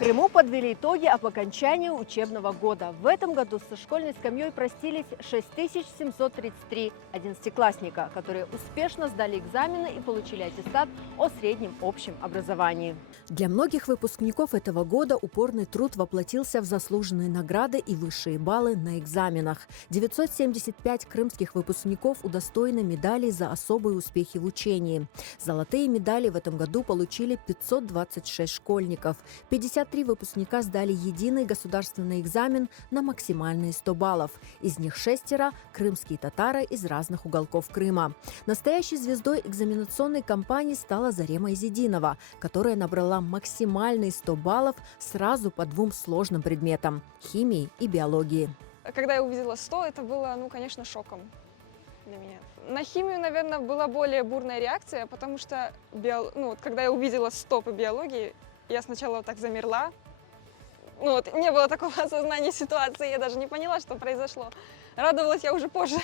Крыму подвели итоги об окончании учебного года. В этом году со школьной скамьей простились 6733 одиннадцатиклассника, которые успешно сдали экзамены и получили аттестат о среднем общем образовании. Для многих выпускников этого года упорный труд воплотился в заслуженные награды и высшие баллы на экзаменах. 975 крымских выпускников удостоены медалей за особые успехи в учении. Золотые медали в этом году получили 526 школьников. 53 выпускника сдали единый государственный экзамен на максимальные 100 баллов. Из них 6 – крымские татары из разных уголков Крыма. Настоящей звездой экзаменационной кампании стала Зарема Изидинова, которая набрала максимальные 100 баллов сразу по двум сложным предметам – химии и биологии. Когда я увидела 100, это было, конечно, шоком для меня. На химию, наверное, была более бурная реакция, потому что, когда я увидела 100 по биологии, я сначала вот так замерла. Не было такого осознания ситуации, я даже не поняла, что произошло. Радовалась я уже позже,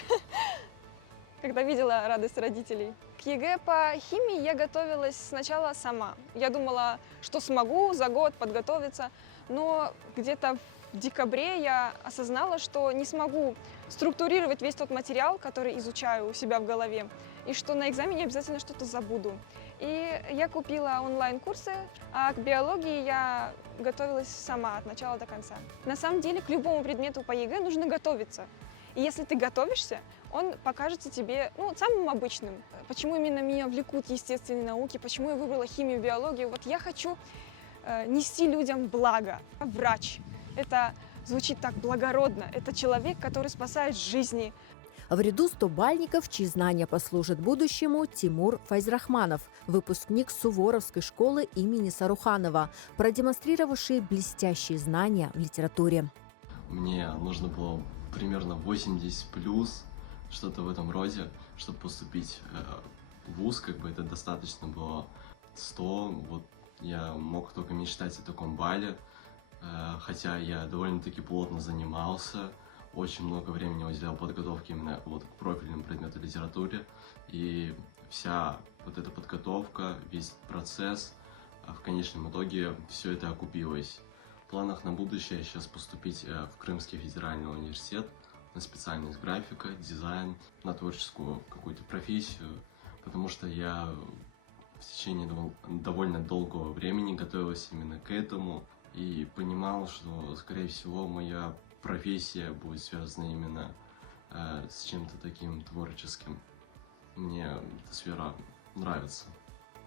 когда видела радость родителей. К ЕГЭ по химии я готовилась сначала сама. Я думала, что смогу за год подготовиться, но где-то в декабре я осознала, что не смогу структурировать весь тот материал, который изучаю у себя в голове, и что на экзамене обязательно что-то забуду. И я купила онлайн-курсы, а к биологии я готовилась сама от начала до конца. На самом деле к любому предмету по ЕГЭ нужно готовиться. И если ты готовишься, он покажется тебе самым обычным. Почему именно меня влекут естественные науки, почему я выбрала химию, биологию? Вот я хочу нести людям благо. Врач. Это звучит так благородно. Это человек, который спасает жизни. В ряду 100-бальников, чьи знания послужат будущему, Тимур Файзрахманов, выпускник Суворовской школы имени Саруханова, продемонстрировавший блестящие знания в литературе. Мне нужно было примерно 80+, что-то в этом роде, чтобы поступить в вуз, это достаточно было 100. Вот я мог только мечтать о таком балле, хотя я довольно-таки плотно занимался. Очень много времени уделял подготовке именно к профильному предмету литературе. И вся эта подготовка, весь процесс, в конечном итоге все это окупилось. В планах на будущее сейчас поступить в Крымский федеральный университет на специальность графика, дизайн, на творческую какую-то профессию, потому что я в течение довольно долгого времени готовился именно к этому и понимал, что, скорее всего, моя профессия будет связана именно с чем-то таким творческим. Мне эта сфера нравится.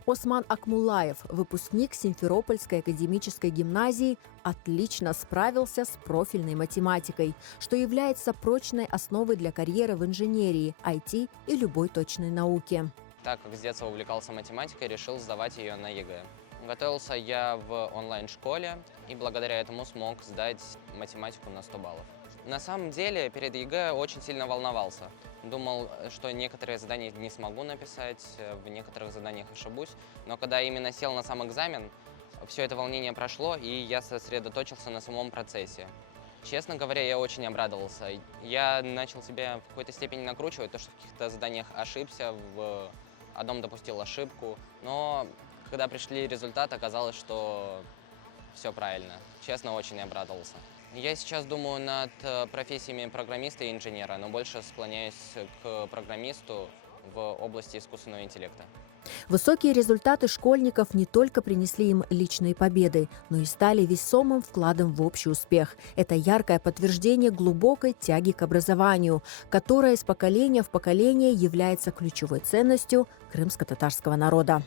Осман Акмуллаев, выпускник Симферопольской академической гимназии, отлично справился с профильной математикой, что является прочной основой для карьеры в инженерии, IT и любой точной науке. Так как с детства увлекался математикой, решил сдавать ее на ЕГЭ. Готовился я в онлайн-школе и благодаря этому смог сдать математику на 100 баллов. На самом деле перед ЕГЭ очень сильно волновался. Думал, что некоторые задания не смогу написать, в некоторых заданиях ошибусь. Но когда именно сел на сам экзамен, все это волнение прошло, и я сосредоточился на самом процессе. Честно говоря, я очень обрадовался. Я начал себя в какой-то степени накручивать, то, что в каких-то заданиях ошибся, в одном допустил ошибку. Но когда пришли результаты, оказалось, что все правильно. Честно, очень обрадовался. Я сейчас думаю над профессиями программиста и инженера, но больше склоняюсь к программисту в области искусственного интеллекта. Высокие результаты школьников не только принесли им личные победы, но и стали весомым вкладом в общий успех. Это яркое подтверждение глубокой тяги к образованию, которая из поколения в поколение является ключевой ценностью крымско-татарского народа.